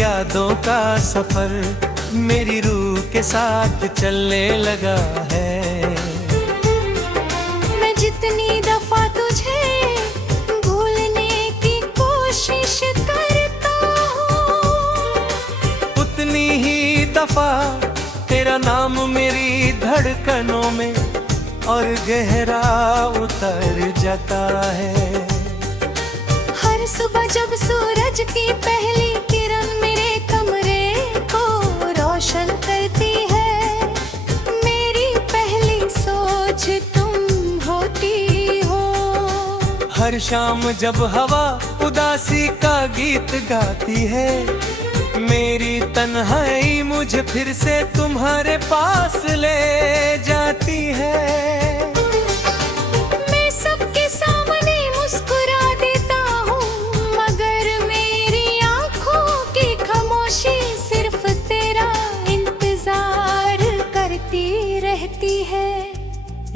यादों का सफर मेरी रूह के साथ चलने लगा है। मैं जितनी दफा तुझे भूलने की कोशिश करता हूँ, उतनी ही दफा तेरा नाम मेरी धड़कनों में और गहरा उतर जाता है। हर सुबह जब सूरज की पहली किरण मेरे कमरे को रोशन करती है, मेरी पहली सोच तुम होती हो। हर शाम जब हवा उदासी का गीत गाती है, मेरी तन्हाई मुझे फिर से तुम्हारे पास ले जाती है। मैं सबके सामने मुस्कुरा देता हूँ, मगर मेरी आँखों की खामोशी सिर्फ तेरा इंतजार करती रहती है।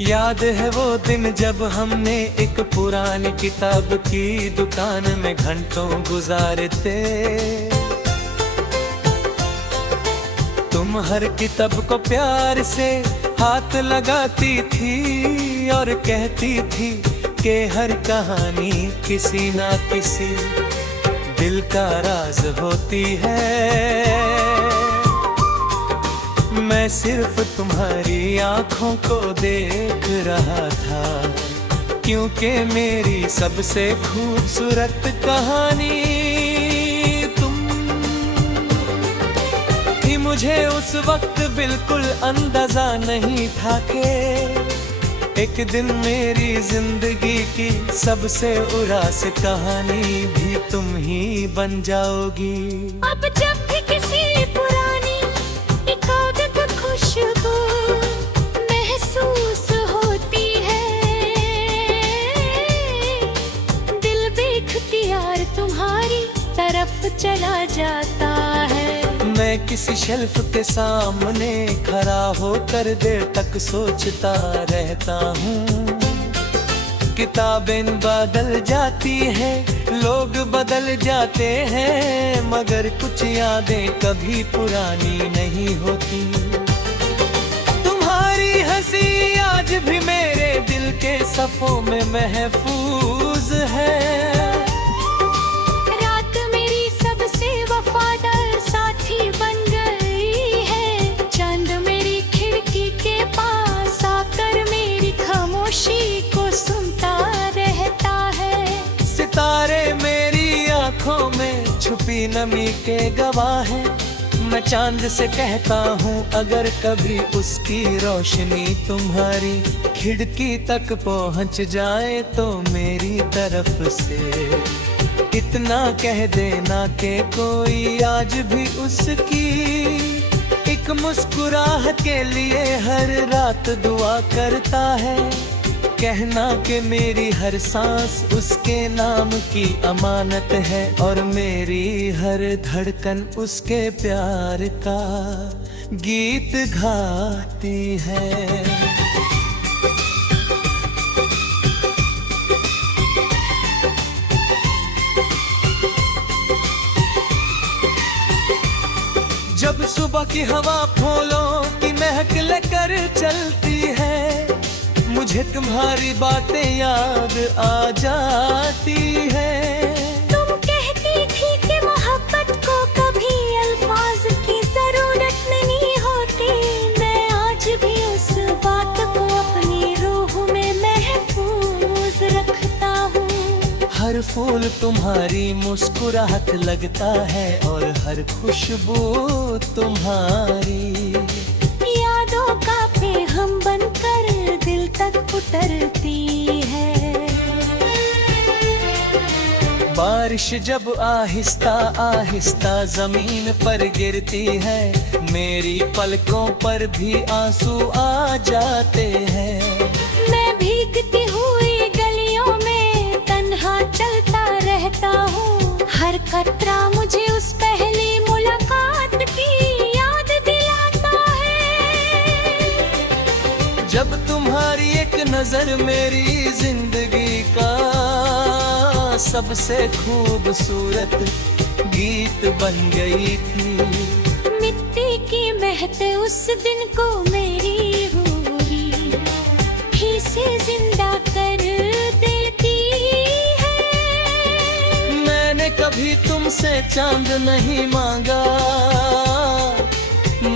याद है वो दिन जब हमने एक पुरानी किताब की दुकान में घंटों गुजारे थे। तुम हर किताब को प्यार से हाथ लगाती थी और कहती थी कि हर कहानी किसी ना किसी दिल का राज होती है। मैं सिर्फ तुम्हारी आंखों को देख रहा था, क्योंकि मेरी सबसे खूबसूरत कहानी मुझे उस वक्त बिल्कुल अंदाजा नहीं था कि एक दिन मेरी जिंदगी की सबसे उदास कहानी भी तुम ही बन जाओगी। अब जब भी किसी पुरानी एक आदत खुशबू महसूस होती है, दिल बेख्तियार तुम्हारी तरफ चला जाता है। मैं किसी शेल्फ के सामने खड़ा होकर देर तक सोचता रहता हूँ। किताबें बदल जाती हैं, लोग बदल जाते हैं, मगर कुछ यादें कभी पुरानी नहीं होती। तुम्हारी हंसी आज भी मेरे दिल के सफ़ों में महफूज है। बन गई है, चंद मेरी खिड़की के पास आकर मेरी खामोशी को सुनता रहता है। सितारे मेरी आंखों में छुपी नमी के गवाह हैं। मैं चांद से कहता हूँ अगर कभी उसकी रोशनी तुम्हारी खिड़की तक पहुँच जाए तो मेरी तरफ से इतना कह देना कि कोई आज भी उसकी एक मुस्कुराहट के लिए हर रात दुआ करता है। कहना कि मेरी हर सांस उसके नाम की अमानत है और मेरी हर धड़कन उसके प्यार का गीत गाती है। जब सुबह की हवा फूलों की महक लेकर चलती है, मुझे तुम्हारी बातें याद आ जाती है। तुम कहती थी कि मोहब्बत को कभी अल्फाज की जरूरत नहीं होती, मैं आज भी उस बात को अपनी रूह में महफूज रखता हूँ। हर फूल तुम्हारी मुस्कुराहट लगता है और हर खुशबू तुम्हारी यादों का पैगाम बनकर दिल तक उतरती है। बारिश जब आहिस्ता आहिस्ता जमीन पर गिरती है, मेरी पलकों पर भी आंसू आ जाते हैं। मैं भीगती हुई गलियों में तन्हा चलता रहता हूँ, हर कतरा मुझे उस पहली मुलाकात की याद दिलाता है। जब तुम्हारी एक नजर मेरी जिंदगी का सबसे खूबसूरत गीत बन गई थी। मिट्टी की महक उस दिन को मेरी रूही ही से जिंदा कर देती है। मैंने कभी तुमसे चांद नहीं मांगा,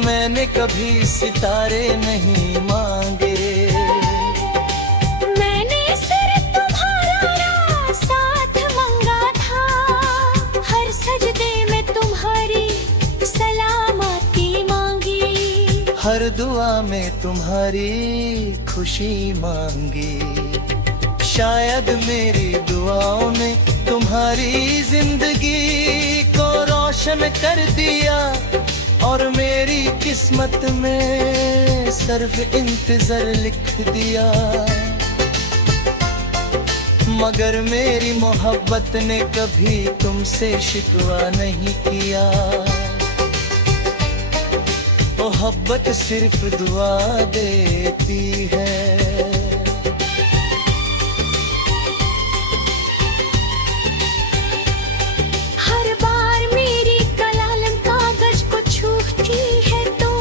मैंने कभी सितारे नहीं मांगे। मैंने सिर्फ तुम्हारा साथ मांगा था, हर सजदे में तुम्हारी सलामती मांगी, हर दुआ में तुम्हारी खुशी मांगी। शायद मेरी दुआओं ने तुम्हारी जिंदगी को रोशन कर दिया, और मेरी किस्मत में सिर्फ इंतजार लिख दिया। मगर मेरी मोहब्बत ने कभी तुमसे शिकवा नहीं किया। मोहब्बत सिर्फ दुआ देती है। हर बार मेरी कलाम कागज को छूती है तो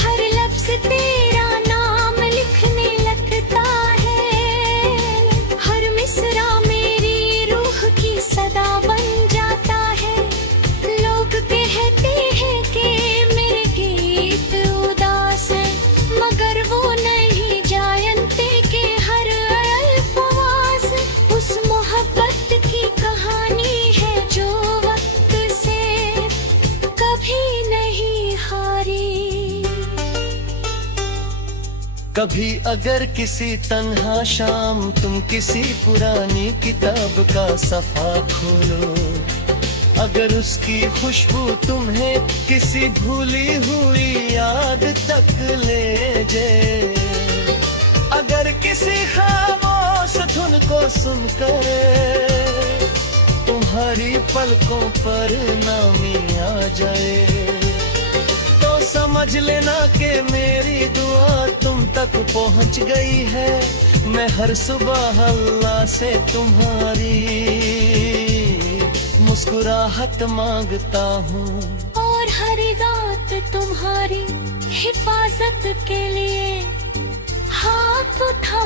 हर लफ्ज तेरा नाम लिखने लगता है। हर मिसरा मेरी रूह की सदा बन जाता है। लोग कहते हैं कि मेरे गीत उदास हैं, मगर वो नहीं जानते कि हर अल्फाज उस मोहब्बत की कहानी है जो वक्त से कभी नहीं हारी। कभी अगर किसी तन्हा शाम तुम किसी पुरानी किताब का सफा खोलो, अगर उसकी खुशबू तुम्हें किसी भूली हुई याद तक ले जाए, अगर किसी खामोश धुन को सुनकर तुम्हारी पलकों पर नामी आ जाए, तो समझ लेना कि मेरी दुआ तुम तक पहुंच गई है। मैं हर सुबह अल्लाह से तुम्हारी मुस्कुराहट मांगता हूँ, और हर रात तुम्हारी हिफाजत के लिए हाथ उठा